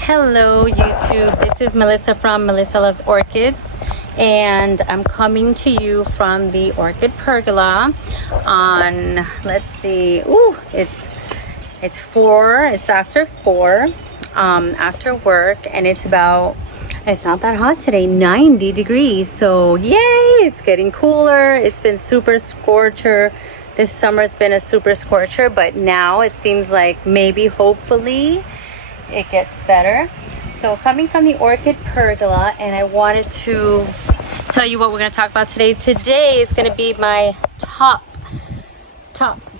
Hello YouTube, this is Melissa from Melissa Loves Orchids, and I'm coming to you from the Orchid Pergola on, let's see, it's after 4 after work, and it's not that hot today, 90 degrees. So yay, it's getting cooler. It's been super scorcher. This summer's been a super scorcher, but now it seems like maybe, hopefully, it gets better. So coming from the Orchid Pergola, and I wanted to tell you what we're going to talk about today. Today is going to be my top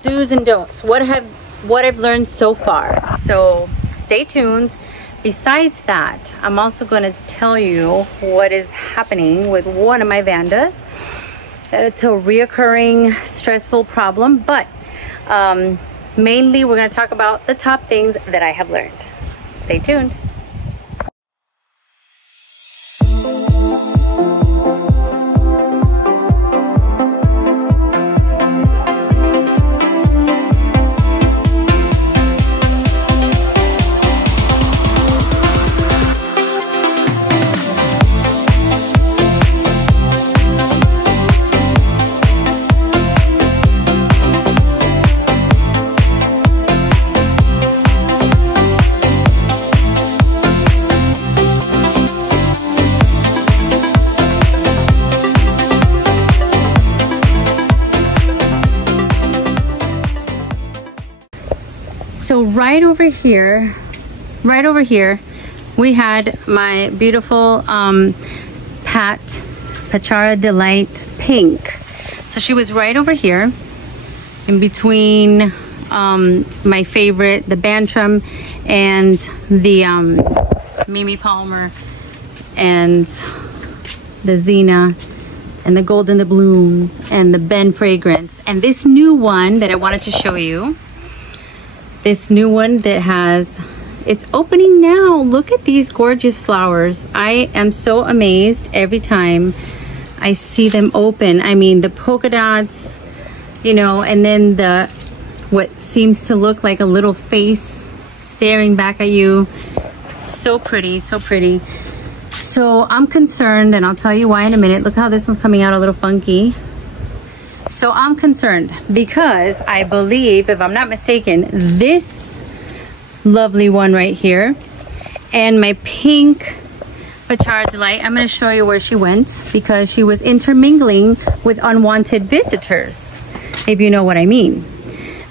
do's and don'ts. What I've learned so far. So stay tuned. Besides that, I'm also going to tell you what is happening with one of my Vandas. It's a reoccurring stressful problem, but mainly we're going to talk about the top things that I have learned. Stay tuned. So right over here, we had my beautiful Pachara Delight Pink. So she was right over here in between my favorite, the Bantram, and the Mimi Palmer, and the Xena, and the Golden the Bloom, and the Ben Fragrance, and this new one that I wanted to show you. This new one that it's opening now. Look at these gorgeous flowers. I am so amazed every time I see them open. I mean, the polka dots, you know, and then what seems to look like a little face staring back at you. So pretty, so pretty. So I'm concerned, and I'll tell you why in a minute. Look how this one's coming out a little funky. So I'm concerned because I believe, if I'm not mistaken, this lovely one right here and my pink Pachara Delight, I'm going to show you where she went because she was intermingling with unwanted visitors, if you know what I mean.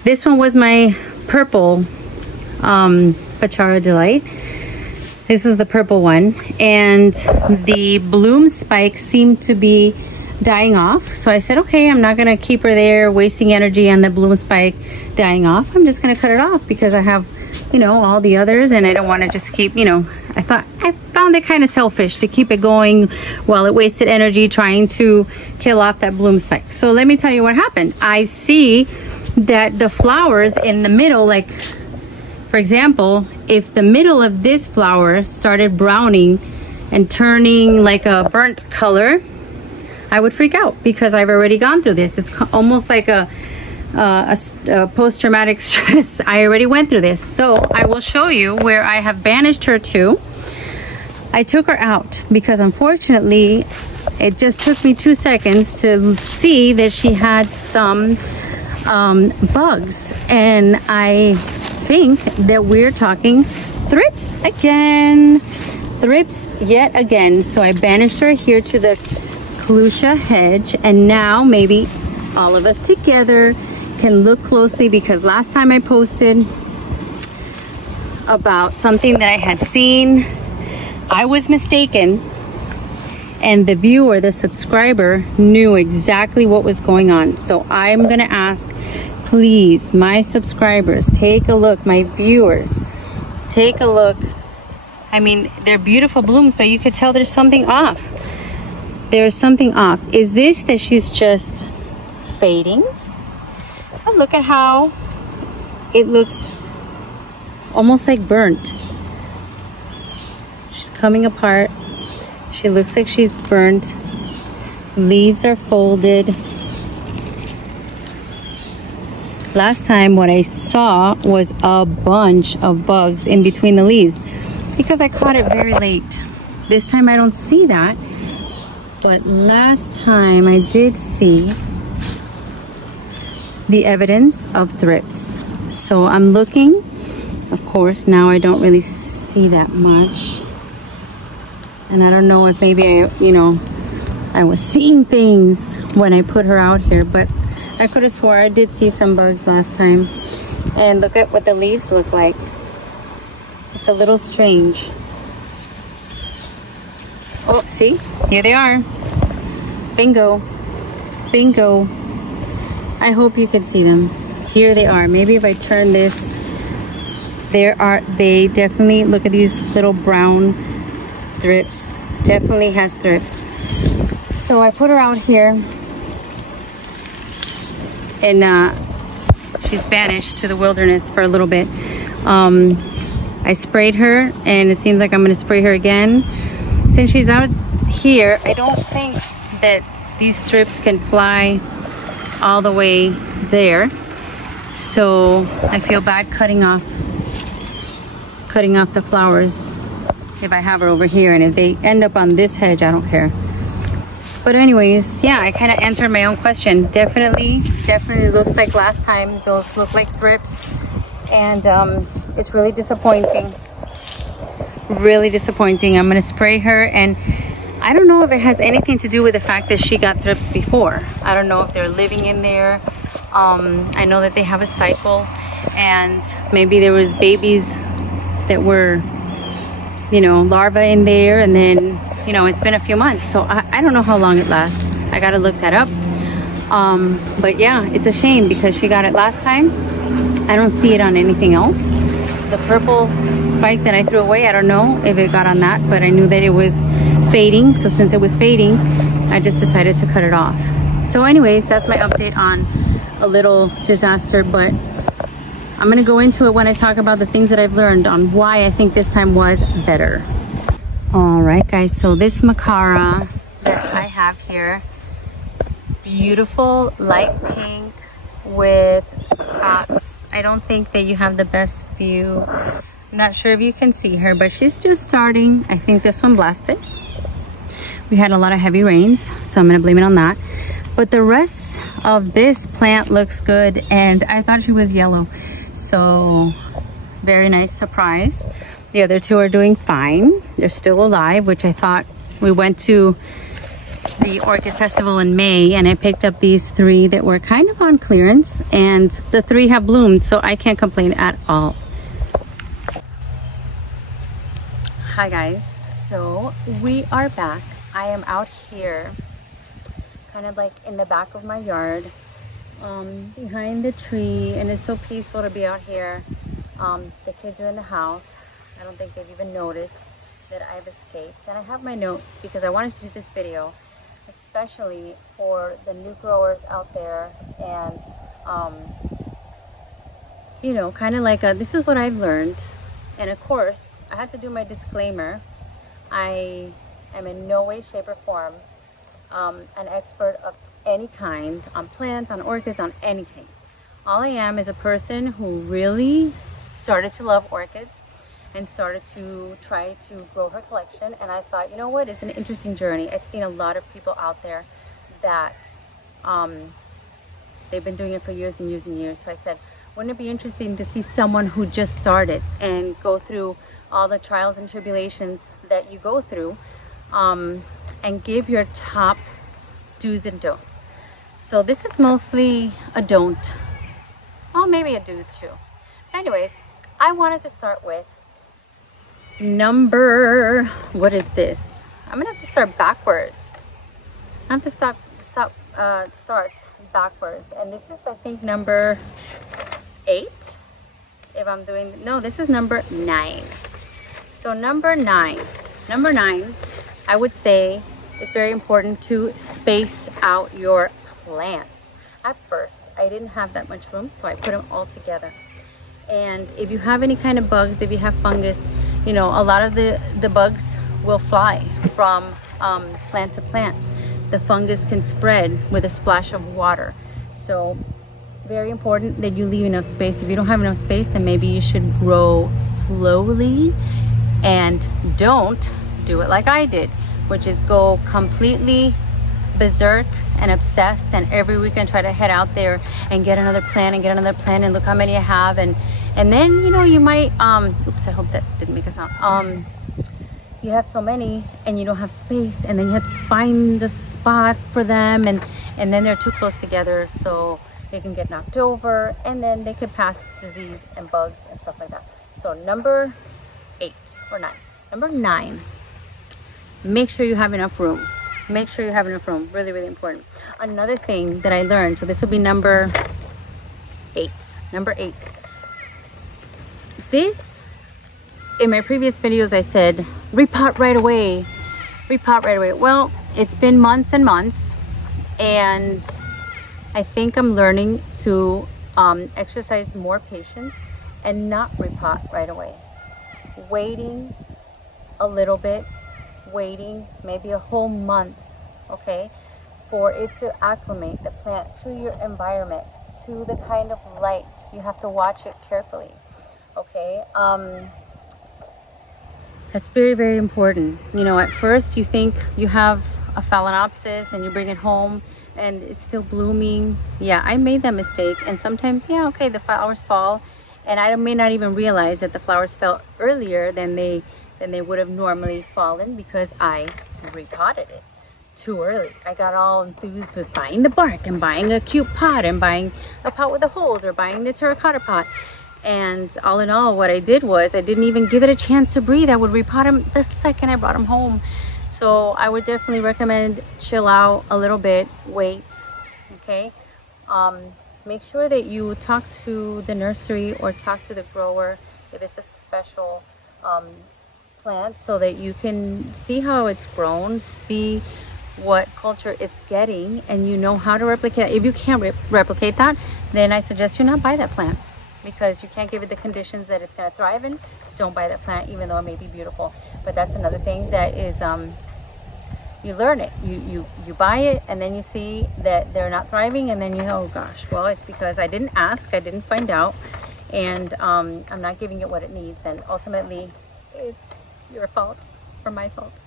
This one was my purple Pachara Delight. This is the purple one, and the bloom spikes seem to be dying off. So I said, okay, I'm not gonna keep her there wasting energy on the bloom spike dying off. I'm just gonna cut it off because I have, you know, all the others, and I don't want to just keep, you know, I found it kind of selfish to keep it going while it wasted energy trying to kill off that bloom spike. So let me tell you what happened. I see that the flowers in the middle, like for example, if the middle of this flower started browning and turning like a burnt color, I would freak out because I've already gone through this. It's almost like a post-traumatic stress. I already went through this. So I will show you where I have banished her to. I took her out because unfortunately it just took me 2 seconds to see that she had some bugs, and I think that we're talking thrips again. Thrips yet again. So I banished her here to the Calusha hedge, and now maybe all of us together can look closely, because last time I posted about something that I had seen, I was mistaken, and the viewer, the subscriber, knew exactly what was going on. So I'm gonna ask, please, my subscribers, take a look, my viewers, take a look. I mean, they're beautiful blooms, but you could tell there's something off. There's something off. Is this that she's just fading? Oh, look at how it looks almost like burnt. She's coming apart. She looks like she's burnt. Leaves are folded. Last time what I saw was a bunch of bugs in between the leaves because I caught it very late. This time I don't see that, but last time I did see the evidence of thrips. So I'm looking. Of course, now I don't really see that much. And I don't know if maybe I was seeing things when I put her out here, but I could have swore I did see some bugs last time. And look at what the leaves look like. It's a little strange. Oh, see? Here they are. Bingo. Bingo. I hope you can see them. Here they are. Maybe if I turn this, they definitely, look at these little brown thrips. Definitely has thrips. So I put her out here, and she's banished to the wilderness for a little bit. I sprayed her, and it seems like I'm going to spray her again. Since she's out here, I don't think that these thrips can fly all the way there. So I feel bad cutting off the flowers if I have her over here, and if they end up on this hedge, I don't care. But anyways, yeah, I kind of answered my own question. Definitely looks like last time. Those look like thrips, and it's really disappointing. Really disappointing. I'm gonna spray her, and I don't know if it has anything to do with the fact that she got thrips before. I don't know if they're living in there. I know that they have a cycle, and maybe there was babies that were, larvae in there, and then it's been a few months, so I don't know how long it lasts. I gotta look that up. But yeah, it's a shame because she got it last time. I don't see it on anything else. The purple spike that I threw away, I don't know if it got on that, but I knew that it was fading. So since it was fading, I just decided to cut it off. So anyways, that's my update on a little disaster, but I'm gonna go into it when I talk about the things that I've learned on why I think this time was better. All right, guys, so this macara that I have here, beautiful light pink with spots. I don't think that you have the best view. I'm not sure if you can see her, but she's just starting. I think this one blasted. We had a lot of heavy rains, so I'm gonna blame it on that. But the rest of this plant looks good, and I thought she was yellow. So very nice surprise. The other two are doing fine. They're still alive, which I thought. We went to the Orchid Festival in May, and I picked up these 3 that were kind of on clearance, and the 3 have bloomed, so I can't complain at all. Hi guys, so we are back. I am out here, kind of like in the back of my yard, behind the tree, and it's so peaceful to be out here. The kids are in the house. I don't think they've even noticed that I've escaped. And I have my notes because I wanted to do this video, especially for the new growers out there. And, kind of like this is what I've learned. And of course, I had to do my disclaimer. I am in no way, shape, or form an expert of any kind on plants, on orchids, on anything. All I am is a person who really started to love orchids and started to try to grow her collection. And I thought, you know what, it's an interesting journey. I've seen a lot of people out there that they've been doing it for years and years and years. So I said, wouldn't it be interesting to see someone who just started and go through all the trials and tribulations that you go through, and give your top do's and don'ts. So this is mostly a don't. Well, maybe a do's too. But anyways, I wanted to start with what is this? I'm gonna have to start backwards. I have to start backwards. And this is, I think, number 8. If I'm doing, no, this is number 9. So number 9, I would say it's very important to space out your plants. At first, I didn't have that much room, so I put them all together. And if you have any kind of bugs, if you have fungus, a lot of the bugs will fly from plant to plant. The fungus can spread with a splash of water. So Very important that you leave enough space. If you don't have enough space, then maybe you should grow slowly, and don't do it like I did, which is go completely berserk and obsessed, and every weekend try to head out there and get another plant and get another plant and look how many I have, and then, you know, you might oops, I hope that didn't make a sound. You have so many and you don't have space, and then you have to find the spot for them, and then they're too close together, so they can get knocked over, and then they could pass disease and bugs and stuff like that. So number 8 or 9. Number 9, make sure you have enough room. Make sure you have enough room. Really, really important. Another thing that I learned, so this will be number 8. Number 8. This, in my previous videos, I said, repot right away. Repot right away. Well, it's been months and months, and I think I'm learning to exercise more patience and not repot right away. Waiting a little bit, waiting maybe a whole month, okay, for it to acclimate the plant to your environment, to the kind of light. You have to watch it carefully, okay? That's very, very important. You know, at first you think you have a phalaenopsis and you bring it home and it's still blooming. Yeah, I made that mistake, and sometimes, yeah, okay, the flowers fall, and I may not even realize that the flowers fell earlier than they would have normally fallen because I repotted it too early. I got all enthused with buying the bark and buying a cute pot and buying a pot with the holes or buying the terracotta pot. And all in all, what I did was I didn't even give it a chance to breathe. I would repot them the second I brought them home. So I would definitely recommend chill out a little bit, wait, okay? Make sure that you talk to the nursery or talk to the grower if it's a special plant, so that you can see how it's grown, see what culture it's getting, and you know how to replicate it. If you can't replicate that, then I suggest you not buy that plant, because you can't give it the conditions that it's going to thrive in. Don't buy that plant, even though it may be beautiful. But that's another thing that is, you learn it. You buy it, and then you see that they're not thriving, and then you know, oh gosh, well, it's because I didn't ask, I didn't find out, and I'm not giving it what it needs, and ultimately it's your fault or my fault.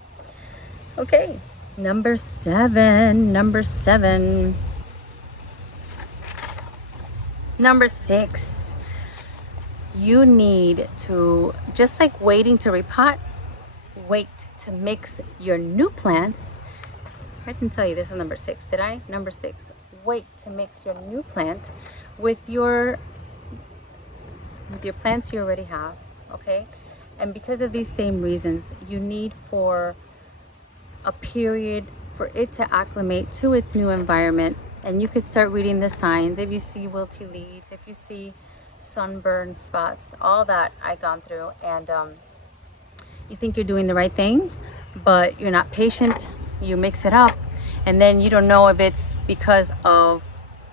Okay, number 7. Number 6, you need to, just like waiting to repot, wait to mix your new plants. I didn't tell you this is number 6, did I? Number 6, wait to mix your new plant with your plants you already have, okay? And because of these same reasons, you need for a period for it to acclimate to its new environment. And you could start reading the signs. If you see wilty leaves, if you see sunburn spots, all that I've gone through, and you think you're doing the right thing, but you're not patient, you mix it up, and then you don't know if it's because of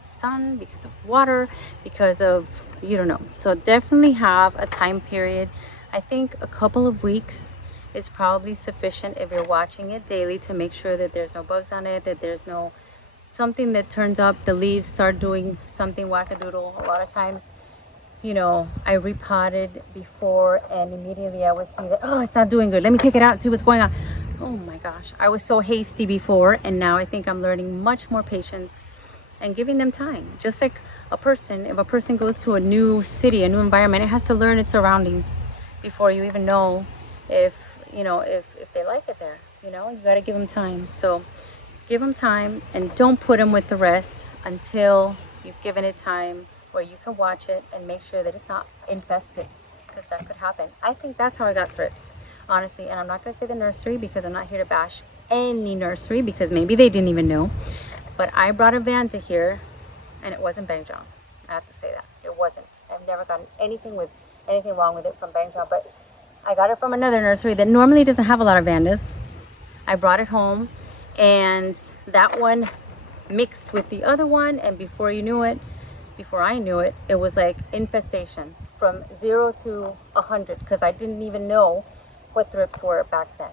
sun, because of water, because of, you don't know. So definitely have a time period. I think a couple of weeks is probably sufficient if you're watching it daily to make sure that there's no bugs on it, that there's no something that turns up, the leaves start doing something wackadoodle. A lot of times, you know, I repotted before and immediately I would see that, oh, it's not doing good, let me take it out and see what's going on. Oh my gosh, I was so hasty before, and now I think I'm learning much more patience and giving them time. Just like a person, if a person goes to a new city, a new environment, it has to learn its surroundings before you even know if, you know, if they like it there. You know, you got to give them time. So give them time, and don't put them with the rest until you've given it time where you can watch it and make sure that it's not infested, because that could happen. I think that's how I got thrips, honestly. And I'm not going to say the nursery, because I'm not here to bash any nursery, because maybe they didn't even know. But I brought a van to here, and it wasn't Bang Jong. I have to say that. It wasn't. I've never gotten anything wrong with it from Bang Jong, but I got it from another nursery that normally doesn't have a lot of vandas. I brought it home, and that one mixed with the other one, and before I knew it, it was like infestation from 0 to 100, because I didn't even know what thrips were back then.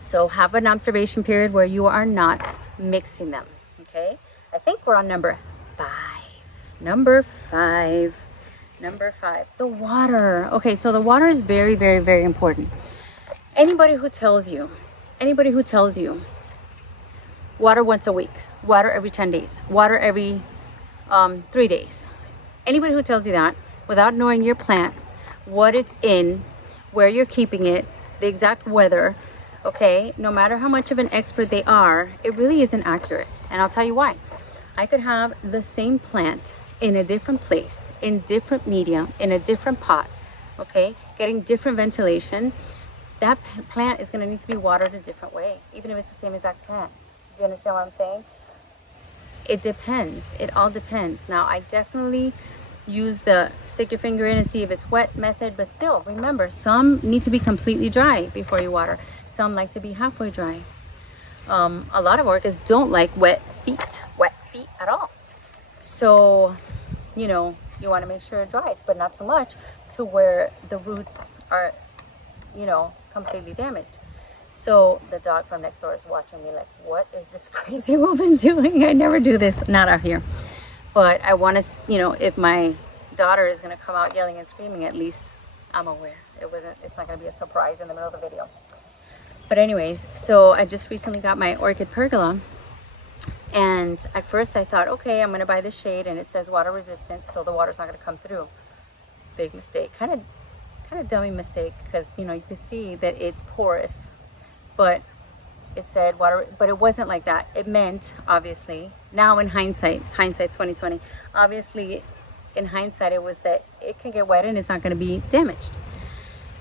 So have an observation period where you are not mixing them, okay? I think we're on number Number five, the water. Okay, so the water is very, very, very important. Anybody who tells you water once a week, water every 10 days, water every 3 days, anybody who tells you that without knowing your plant, what it's in, where you're keeping it, the exact weather, okay, no matter how much of an expert they are, it really isn't accurate. And I'll tell you why. I could have the same plant in a different place, in different media, in a different pot, okay, getting different ventilation. That plant is going to need to be watered a different way, even if it's the same exact plant. Do you understand what I'm saying? It depends. It all depends. Now, I definitely use the stick your finger in and see if it's wet method, but still, remember, some need to be completely dry before you water. Some like to be halfway dry. A lot of orchids don't like wet feet at all. So, you know, you want to make sure it dries, but not too much to where the roots are, you know, completely damaged. So the dog from next door is watching me like, what is this crazy woman doing? I never do this, not out here. But I want to, you know, if my daughter is going to come out yelling and screaming, at least I'm aware. It's not going to be a surprise in the middle of the video. But anyways, so I just recently got my orchid pergola. And at first I thought, okay, I'm going to buy this shade and it says water resistant, so the water's not going to come through. Big mistake. Kind of dummy mistake, because, you know, you can see that it's porous. But it said water, but it wasn't like that. It meant, obviously, now in hindsight's 2020, obviously in hindsight it was that it can get wet and it's not going to be damaged.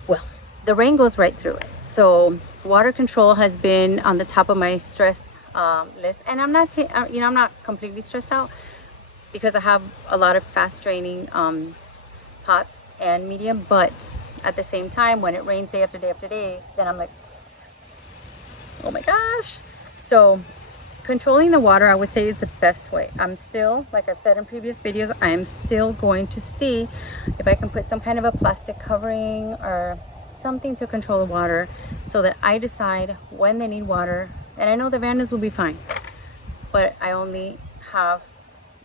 Well, the rain goes right through it. So water control has been on the top of my stress list, and I'm not I'm not completely stressed out because I have a lot of fast draining pots and medium, but at the same time, when it rains day after day after day, then I'm like, oh my gosh. So controlling the water, I would say, is the best way. I'm still, like I've said in previous videos, I am still going to see if I can put some kind of a plastic covering or something to control the water so that I decide when they need water. And I know the vandas will be fine, but I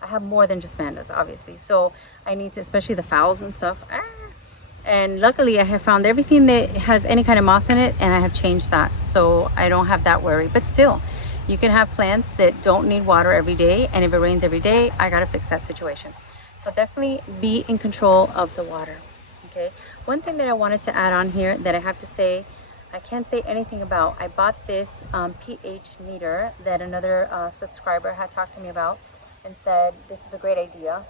have more than just vandas, obviously. So I need to, especially the phals and stuff. And luckily I have found everything that has any kind of moss in it, and I have changed that, so I don't have that worry. But still, you can have plants that don't need water every day, and if it rains every day, I gotta fix that situation. So definitely be in control of the water. Okay, one thing that I wanted to add on here that I have to say, I can't say anything about. I bought this pH meter that another subscriber had talked to me about and said, this is a great idea.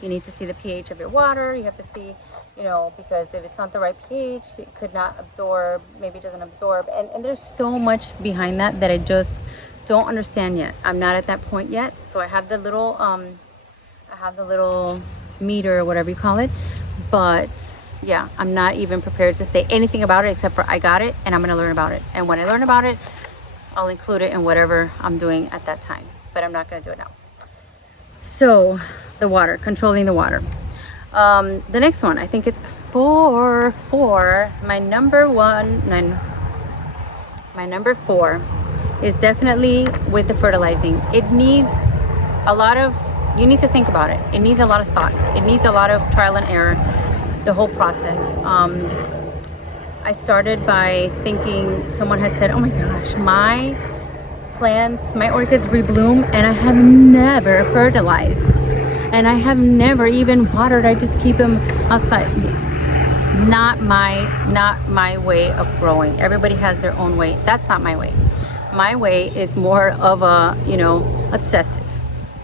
You need to see the pH of your water. You have to see, you know, because if it's not the right pH, it could not absorb, maybe it doesn't absorb. And there's so much behind that that I just don't understand yet. I'm not at that point yet. So I have the little, meter or whatever you call it. But yeah, I'm not even prepared to say anything about it except for I got it and I'm gonna learn about it. And when I learn about it, I'll include it in whatever I'm doing at that time. But I'm not gonna do it now. So the water, controlling the water. The next one, I think it's four. My number four is definitely with the fertilizing. It needs a lot of, you need to think about it. It needs a lot of thought. It needs a lot of trial and error, the whole process. I started by thinking, someone had said, oh my gosh, my plants, my orchids rebloom and I have never fertilized. And I have never even watered. I just keep them outside. Not my way of growing. Everybody has their own way. That's not my way. My way is more of a, you know, obsessive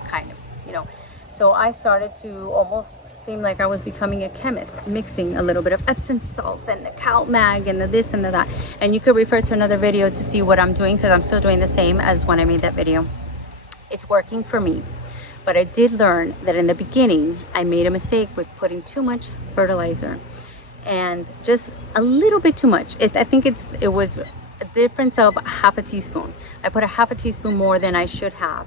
kind of, you know. So I started to almost seem like I was becoming a chemist, mixing a little bit of Epsom salts and the CalMag and the this and the that. And you could refer to another video to see what I'm doing, because I'm still doing the same as when I made that video. It's working for me. But I did learn that in the beginning, I made a mistake with putting too much fertilizer, and just a little bit too much. I think it was a difference of half a teaspoon. I put a half a teaspoon more than I should have,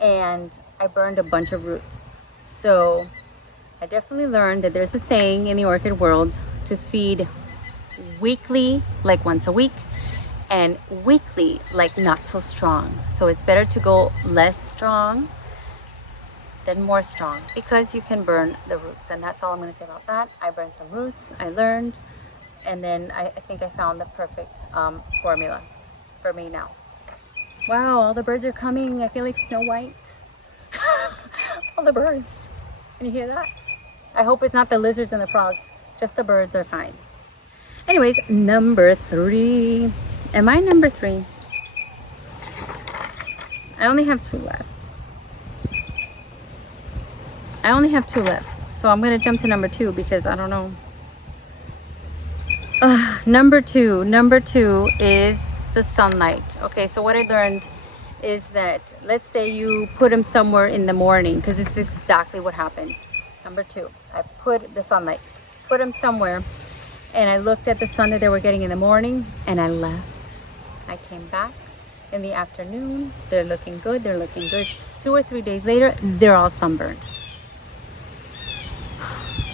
and I burned a bunch of roots. So I definitely learned that there's a saying in the orchid world to feed weekly, like once a week, and weekly, like not so strong. So it's better to go less strong then more strong, because you can burn the roots. And that's all I'm going to say about that. I burned some roots, I learned, and then I think I found the perfect formula for me now. Wow, all the birds are coming. I feel like Snow White. All the birds. Can you hear that? I hope it's not the lizards and the frogs. Just the birds are fine. Anyways, number 3. Am I number 3? I only have 2 left. I only have 2 left. So I'm going to jump to number 2 because I don't know. Number two is the sunlight. Okay, so what I learned is that, let's say you put them somewhere in the morning, because this is exactly what happened. Number 2, I put the sunlight, put them somewhere, and I looked at the sun that they were getting in the morning, and I left. I came back in the afternoon. They're looking good. They're looking good. 2 or 3 days later, they're all sunburned.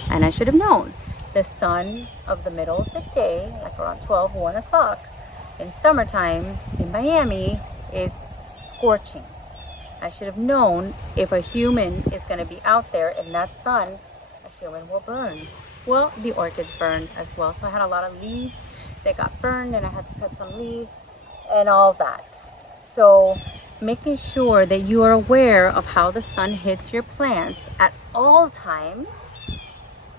And I should have known. The sun of the middle of the day, like around 12, 1 o'clock in summertime in Miami, is scorching. I should have known if a human is going to be out there in that sun, a human will burn. Well, the orchids burned as well. So I had a lot of leaves that got burned, and I had to cut some leaves and all that. So making sure that you are aware of how the sun hits your plants at all times.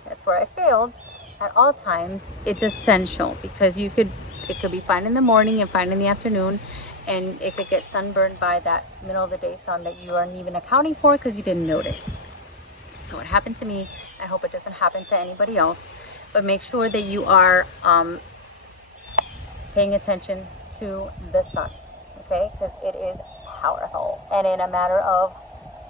That's where I failed. At all times, it's essential, because it could be fine in the morning and fine in the afternoon, and it could get sunburned by that middle of the day sun that you aren't even accounting for because you didn't notice. So it happened to me. I hope it doesn't happen to anybody else, but make sure that you are paying attention to the sun, okay? Because it is powerful, and in a matter of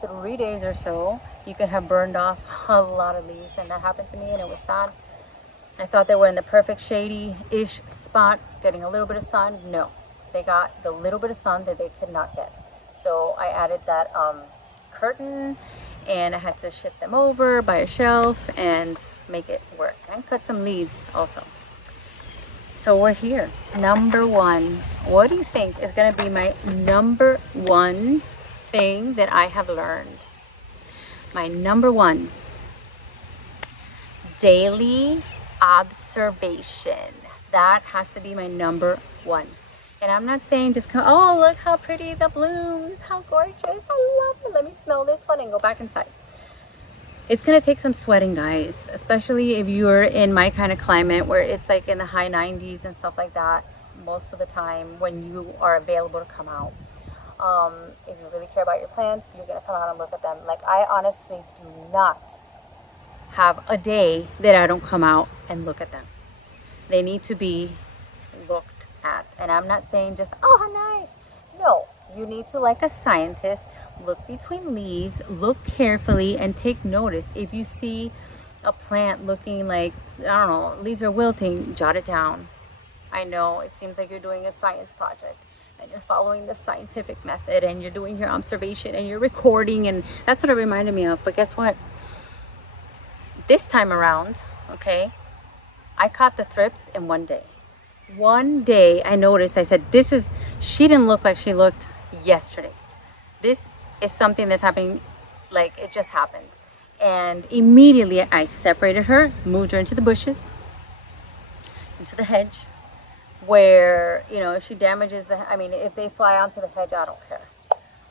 3 days or so, you could have burned off a lot of leaves, and that happened to me, and it was sad. I thought they were in the perfect shady-ish spot, getting a little bit of sun. No, they got the little bit of sun that they could not get. So I added that curtain, and I had to shift them over by a shelf and make it work, and cut some leaves also. So we're here. Number 1. What do you think is going to be my number 1 thing that I have learned? My number 1, daily observation. That has to be my number 1. And I'm not saying just come, oh, look how pretty the blooms, how gorgeous, I love it, let me smell this one and go back inside. It's gonna take some sweating, guys, especially if you're in my kind of climate where it's like in the high 90s and stuff like that most of the time when you are available to come out. If you really care about your plants, you're gonna come out and look at them. Like, I honestly do not have a day that I don't come out and look at them. They need to be looked at. And I'm not saying just, oh, how nice. No, you need to, like a scientist, look between leaves, look carefully, and take notice. If you see a plant looking like, I don't know, leaves are wilting, jot it down. I know it seems like you're doing a science project and you're following the scientific method and you're doing your observation and you're recording, and that's what it reminded me of. But guess what? This time around, okay, I caught the thrips in 1 day. 1 day I noticed, I said, she didn't look like she looked yesterday. This is something that's happening, like it just happened. And immediately I separated her, moved her into the bushes, into the hedge, where, you know, if she damages if they fly onto the hedge, I don't care.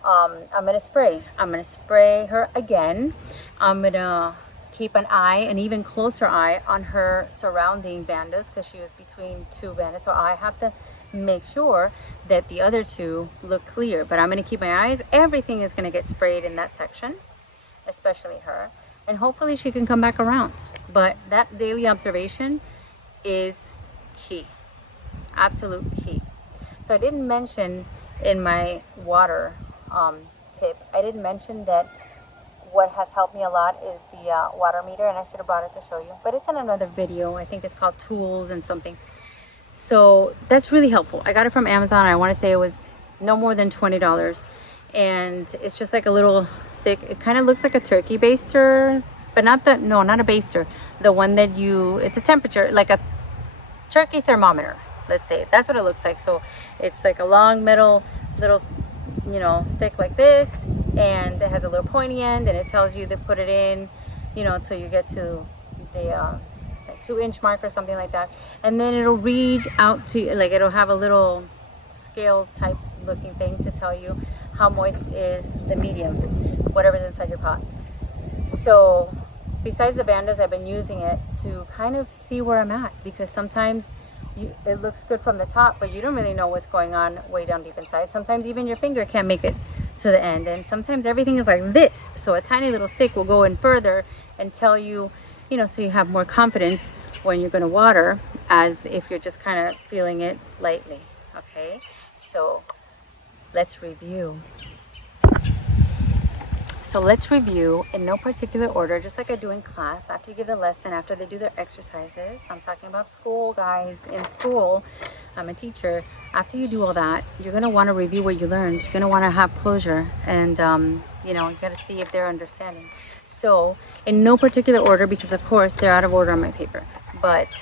I'm gonna spray her again. I'm gonna keep an eye, an even closer eye, on her surrounding bandas, because she was between 2 bandas, so I have to make sure that the other 2 look clear. But I'm going to keep my eyes. Everything is going to get sprayed in that section, especially her, and hopefully she can come back around. But that daily observation is key, absolute key. So I didn't mention in my water tip, I didn't mention that what has helped me a lot is the water meter, and I should have brought it to show you, but it's in another video. I think it's called Tools and something. So that's really helpful. I got it from Amazon. I want to say it was no more than $20, and it's just like a little stick. It kind of looks like a turkey baster, but not a baster, the one that it's a temperature, like a turkey thermometer, let's say. That's what it looks like. So it's like a long metal little, you know, stick like this, and it has a little pointy end, and it tells you to put it in, you know, until you get to the like 2-inch mark or something like that. And then it'll read out to you, like it'll have a little scale type looking thing to tell you how moist is the medium, whatever's inside your pot. So besides the bandas, I've been using it to kind of see where I'm at, because sometimes it looks good from the top, but you don't really know what's going on way down deep inside. Sometimes even your finger can't make it to the end, and sometimes everything is like this. So a tiny little stick will go in further and tell you, you know, so you have more confidence when you're going to water, as if you're just kind of feeling it lightly. Okay, so let's review. So let's review in no particular order, just like I do in class. After you give the lesson, after they do their exercises, I'm talking about school, guys. In school, I'm a teacher. After you do all that, you're going to want to review what you learned. You're going to want to have closure, and you know, you got to see if they're understanding. So in no particular order, because of course they're out of order on my paper, but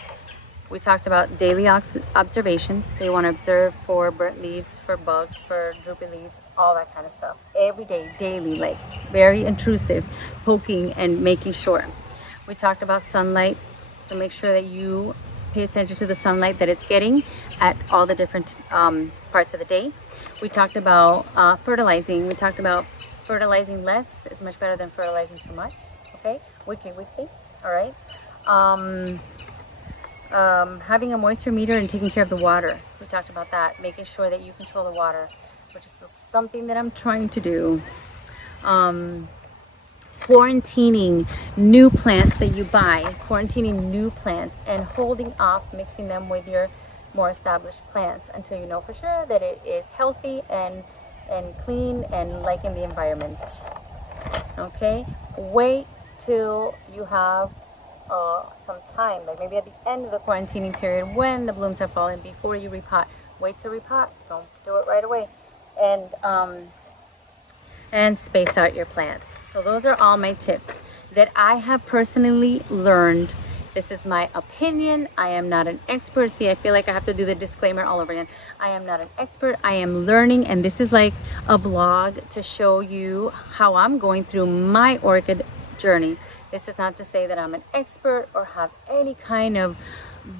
we talked about daily observations. So you want to observe for burnt leaves, for bugs, for droopy leaves, all that kind of stuff. Every day, daily, like very intrusive, poking and making sure. We talked about sunlight, to make sure that you pay attention to the sunlight that it's getting at all the different parts of the day. We talked about fertilizing. We talked about fertilizing less is much better than fertilizing too much. Okay, weekly, all right. Having a moisture meter and taking care of the water. We talked about that, making sure that you control the water, which is something that I'm trying to do. Quarantining new plants that you buy, quarantining new plants and holding off mixing them with your more established plants until you know for sure that it is healthy and clean and liking the environment. Okay, wait till you have some time, like maybe at the end of the quarantining period when the blooms have fallen, before you repot. Wait to repot, don't do it right away. And space out your plants. So those are all my tips that I have personally learned. This is my opinion. I am not an expert. See, I feel like I have to do the disclaimer all over again. I am not an expert. I am learning, and this is like a vlog to show you how I'm going through my orchid journey. This is not to say that I'm an expert or have any kind of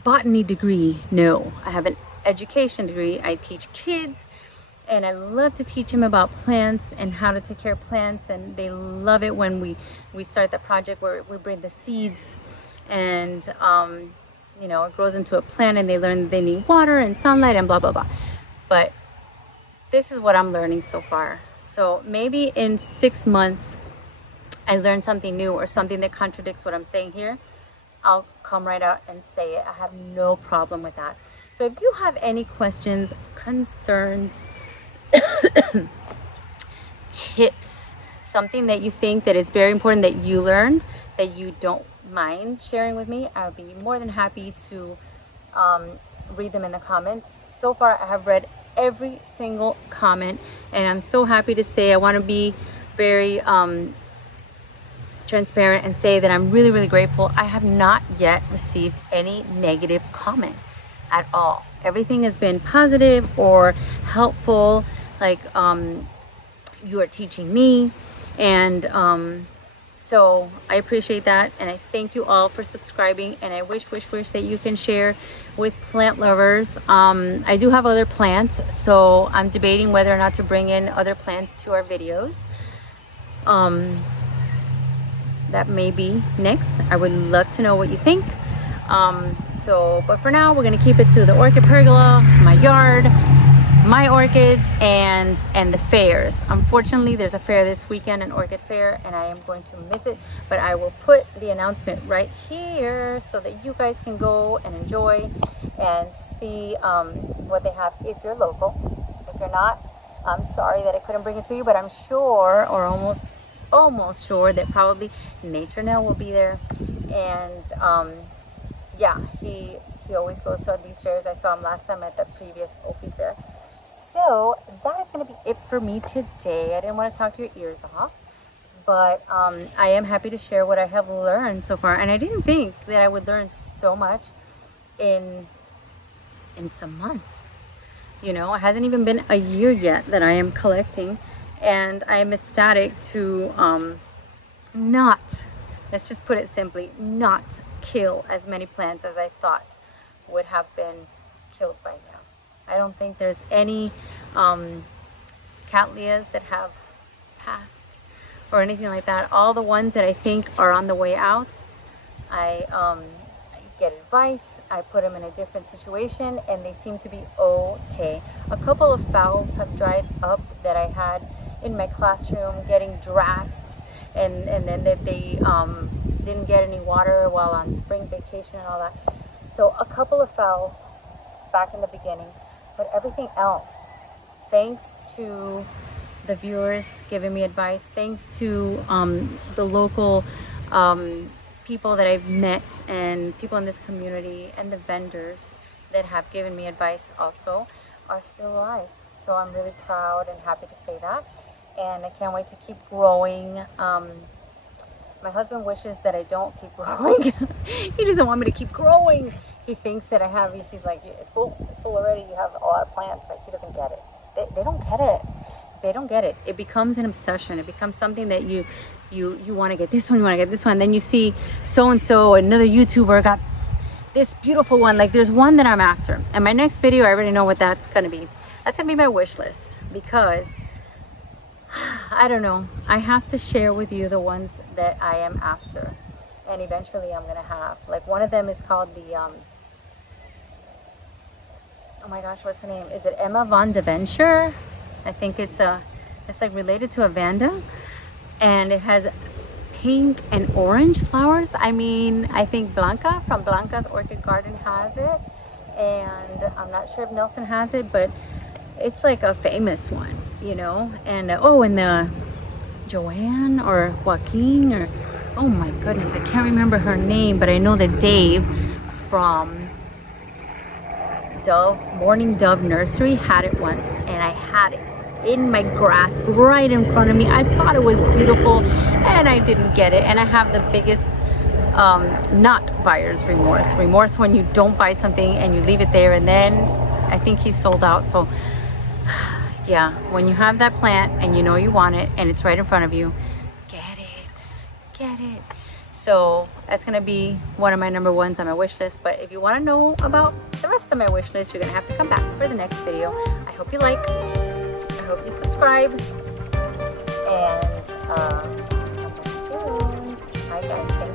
botany degree. No, I have an education degree. I teach kids, and I love to teach them about plants and how to take care of plants, and they love it when we start the project where we bring the seeds and you know, it grows into a plant, and they learn that they need water and sunlight and blah blah blah. But this is what I'm learning so far. So maybe in 6 months I learned something new or something that contradicts what I'm saying here, I'll come right out and say it. I have no problem with that. So if you have any questions, concerns, tips, something that you think that is very important that you learned that you don't mind sharing with me, I would be more than happy to read them in the comments. So far I have read every single comment, and I'm so happy to say, I want to be very transparent and say that I'm really, really grateful. I have not yet received any negative comment at all. Everything has been positive or helpful, like you are teaching me, and so I appreciate that, and I thank you all for subscribing, and I wish that you can share with plant lovers. I do have other plants, so I'm debating whether or not to bring in other plants to our videos. That may be next. I would love to know what you think. But for now, we're gonna keep it to the orchid pergola, my yard, my orchids, and the fairs. Unfortunately, there's a fair this weekend, an orchid fair, and I am going to miss it, but I will put the announcement right here so that you guys can go and enjoy and see what they have if you're local. If you're not, I'm sorry that I couldn't bring it to you, but I'm sure, or almost sure, that probably Nature Nail will be there. And yeah, he always goes to these fairs. I saw him last time at the previous Opie fair. So that is going to be it for me today. I didn't want to talk your ears off, but I am happy to share what I have learned so far. And I didn't think that I would learn so much in some months. You know, it hasn't even been a year yet that I am collecting And I'm ecstatic to not, let's just put it simply, not kill as many plants as I thought would have been killed by now. I don't think there's any cattleyas that have passed or anything like that. All the ones that I think are on the way out, I get advice, I put them in a different situation, and they seem to be okay. A couple of phals have dried up that I had in my classroom getting drafts, and then that they didn't get any water while on spring vacation and all that. So a couple of phals back in the beginning, but everything else, thanks to the viewers giving me advice, thanks to the local people that I've met and people in this community and the vendors that have given me advice also are still alive. So I'm really proud and happy to say that, and I can't wait to keep growing. My husband wishes that I don't keep growing. He doesn't want me to keep growing. He thinks that I have, he's like, it's full already, you have a lot of plants. Like, he doesn't get it. They don't get it. They don't get it. It becomes an obsession. It becomes something that you want to get this one, you want to get this one. Then you see so-and-so, another YouTuber got this beautiful one. Like, there's one that I'm after. And my next video, I already know what that's going to be. That's going to be my wish list, because I don't know. I have to share with you the ones that I am after. And eventually I'm going to have. Like, one of them is called the, oh my gosh, what's the name? Is it Emma Von de Venture? I think it's like related to a Vanda. And it has pink and orange flowers. I mean, I think Blanca from Blanca's Orchid Garden has it. And I'm not sure if Nelson has it, but it's like a famous one, you know. And oh, and the Joanne or Joaquin, or oh my goodness, I can't remember her name, but I know that Dave from Morning Dove Nursery had it once, and I had it in my grasp right in front of me. I thought it was beautiful, and I didn't get it. And I have the biggest not buyer's remorse when you don't buy something and you leave it there, and then I think he's sold out. So yeah, when you have that plant and you know you want it and it's right in front of you, get it. So that's gonna be one of my number ones on my wish list. But if you want to know about the rest of my wish list, you're gonna have to come back for the next video. I hope you like, I hope you subscribe, and I'll see you soon. Bye guys. Thank you.